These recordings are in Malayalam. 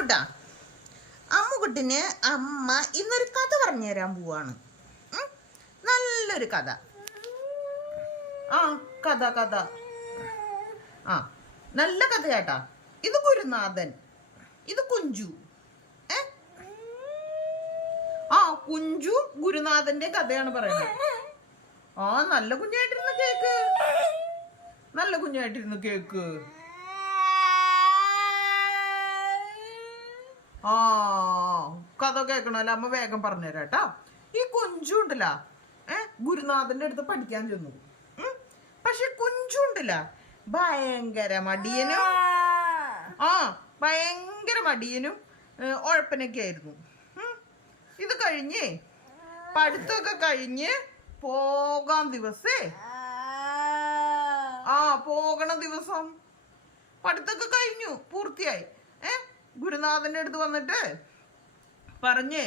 അമ്മുക്കുട്ട, അമ്മുക്കുട്ടിന് അമ്മ ഇന്നൊരു കഥ പറഞ്ഞു തരാൻ പോവാണ്. നല്ലൊരു കഥ. കഥ കഥ നല്ല കഥ കേട്ടാ. ഇത് ഗുരുനാഥൻ, ഇത് കുഞ്ചു. കുഞ്ചു ഗുരുനാഥന്റെ കഥയാണ് പറയുന്നത്. നല്ല കുഞ്ഞായിട്ടിരുന്ന് കേക്ക്, നല്ല കുഞ്ഞായിട്ടിരുന്ന് കേക്ക്. കഥ കേൾക്കണല്ലോ, അമ്മ വേഗം പറഞ്ഞുതരാം കേട്ടാ. ഈ കുഞ്ചു ഉണ്ടല്ല, ഗുരുനാഥന്റെ അടുത്ത് പഠിക്കാൻ ചെന്നു. പക്ഷെ കുഞ്ചു ഉണ്ടല്ല ഭയങ്കര മടിയനും ഭയങ്കര മടിയനും ഉഴപ്പനൊക്കെ ആയിരുന്നു. ഇത് കഴിഞ്ഞ് പഠിത്തമൊക്കെ കഴിഞ്ഞ് പോകാൻ ദിവസേ പോകണ ദിവസം പഠിത്തമൊക്കെ കഴിഞ്ഞു, പൂർത്തിയായി. ഗുരുനാഥന്റെ അടുത്ത് വന്നിട്ട് പറഞ്ഞേ,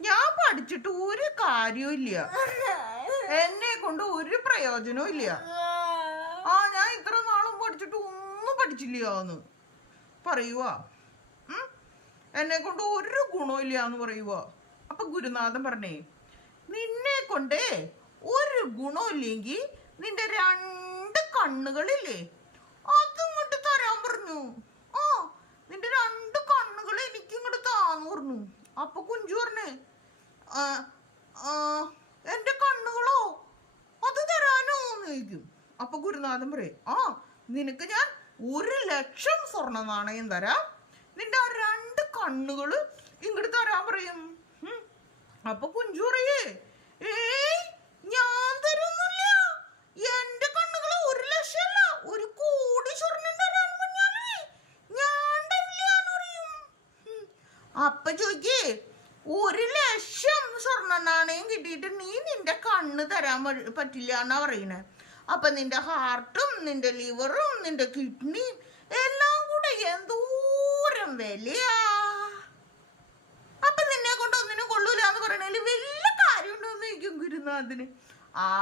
ഞാൻ പഠിച്ചിട്ട് ഒരു കാര്യവും ഇല്ല, എന്നെ കൊണ്ട് ഒരു പ്രയോജനവും ഇല്ല. ഞാൻ ഇത്ര നാളും പഠിച്ചിട്ട് ഒന്നും പഠിച്ചില്ലാന്ന് പറയുക, എന്നെ കൊണ്ട് ഒരു ഗുണവും ഇല്ല എന്ന് പറയുക. അപ്പൊ ഗുരുനാഥൻ പറഞ്ഞേ, നിന്നെ കൊണ്ട് ഒരു ഗുണമില്ലെങ്കിൽ നിന്റെ 2 കണ്ണുകളില്ലേ, അതും കൊണ്ട് തരാൻ പറഞ്ഞു. നിന്റെ 2 കണ്ണുകൾ എനിക്കിങ്ങോട്ട് താന്ന് പറഞ്ഞു. അപ്പൊ കുഞ്ചു പറഞ്ഞേ, എന്റെ കണ്ണുകളോ, അത് തരാനോ എന്ന് ചോദിക്കും. അപ്പൊ ഗുരുനാഥൻ പറയും, നിനക്ക് ഞാൻ 1,00,000 സ്വർണ്ണ നാണയം തരാം, നിന്റെ ആ 2 കണ്ണുകള് ഇങ്ങോട്ട് തരാൻ പറയും. അപ്പൊ കുഞ്ചു പറയേ, ഞാൻ തരുന്നില്ല, എന്റെ കണ്ണുകള് 1,00,000 അല്ല, 1,00,00,000 സ്വർണ്ണം തരാൻ പറഞ്ഞാലേ ഞാൻ തരില്ലാന്ന് പറയും. അപ്പൊ ചോദിക്കേ, 1,00,000 സ്വർണ്ണ നാണയം കിട്ടിയിട്ട് നീ നിന്റെ കണ്ണ് തരാൻ പറ്റില്ല എന്നാ പറയണേ. അപ്പൊ നിന്റെ ഹാർട്ടും നിന്റെ ലിവറും നിന്റെ കിഡ്നിയും എല്ലാം കൂടെ എന്തോരം വിലയാ. അപ്പൊ നിന്നെ കൊണ്ട് ഒന്നിനും കൊള്ളൂല എന്ന് പറയണേല് വലിയ കാര്യമുണ്ടോന്ന് ചോദിക്കും ഗുരുനാഥന്.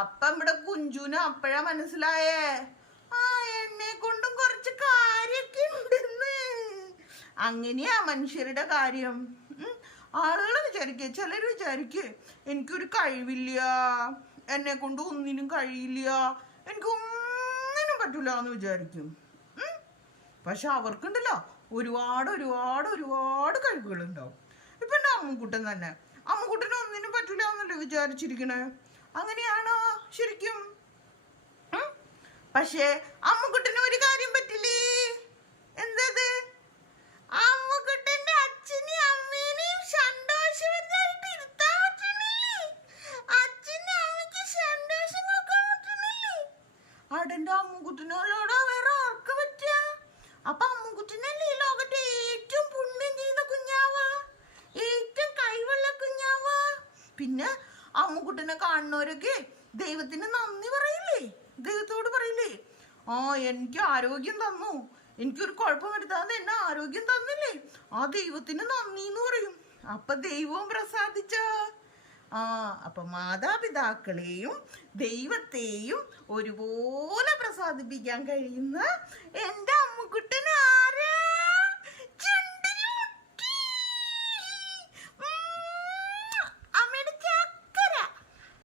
അപ്പം ഇവിടെ കുഞ്ചുന് അപ്പഴാ മനസ്സിലായേ, എന്നെ കൊണ്ടും കുറച്ച് കാര്യൊക്കെ ഉണ്ടെന്ന്. അങ്ങനെയാ മനുഷ്യരുടെ കാര്യം. ആളുകൾ വിചാരിക്കുക, ചിലർ വിചാരിക്കുക എനിക്കൊരു കഴിവില്ല, എന്നെ കൊണ്ട് ഒന്നിനും കഴിയില്ല, എനിക്ക് ഒന്നിനും പറ്റൂല എന്ന് വിചാരിക്കും. പക്ഷെ അവർക്കുണ്ടല്ലോ ഒരുപാട് ഒരുപാട് ഒരുപാട് കഴിവുകളുണ്ടാവും. ഇപ്പൊ എന്റെ അമ്മുക്കുട്ടൻ തന്നെ, അമ്മുക്കുട്ടന് ഒന്നിനും പറ്റൂല എന്നല്ലേ വിചാരിച്ചിരിക്കണേ. അങ്ങനെയാണോ ശരിക്കും? പക്ഷെ അമ്മുക്കുട്ടന് ഒരു കാര്യം പറ്റില്ലേ. എന്തത്? അമ്മുക്കുട്ടന്റെ അച്ഛനെയും അമ്മേനെയും സന്തോഷവത്തായിട്ട് ഇരുത്താൻ പറ്റണില്ലേ, അച്ഛനും അമ്മയ്ക്ക് സന്തോഷം നോക്കാൻ പറ്റണില്ലേ. അടന്റെ അമ്മുക്കുട്ടനോടാ വേറെ ആർക്ക് പറ്റുക? അപ്പൊ അമ്മുക്കുട്ടനല്ലേ ഈ ലോകത്തെ ഏറ്റവും പുണ്യം ചെയ്ത കുഞ്ഞാവാ, ഏറ്റവും കൈവെള്ള കുഞ്ഞാവാ. പിന്നെ അമ്മുക്കുട്ടനെ കാണുന്നവരൊക്കെ ദൈവത്തിന് നന്ദി പറയില്ലേ, ദൈവത്തോട് പറയില്ലേ, എനിക്ക് ആരോഗ്യം തന്നു, എനിക്കൊരു കുഴപ്പം വരുത്താതെ എന്നെ ആരോഗ്യം തന്നില്ലേ, ആ ദൈവത്തിന് നന്ദി എന്ന് പറയും. അപ്പൊ ദൈവവും പ്രസാദിച്ച. അപ്പൊ മാതാപിതാക്കളെയും ദൈവത്തെയും ഒരുപോലെ പ്രസാദിപ്പിക്കാൻ കഴിയുന്ന എൻ്റെ അമ്മുക്കുട്ടന്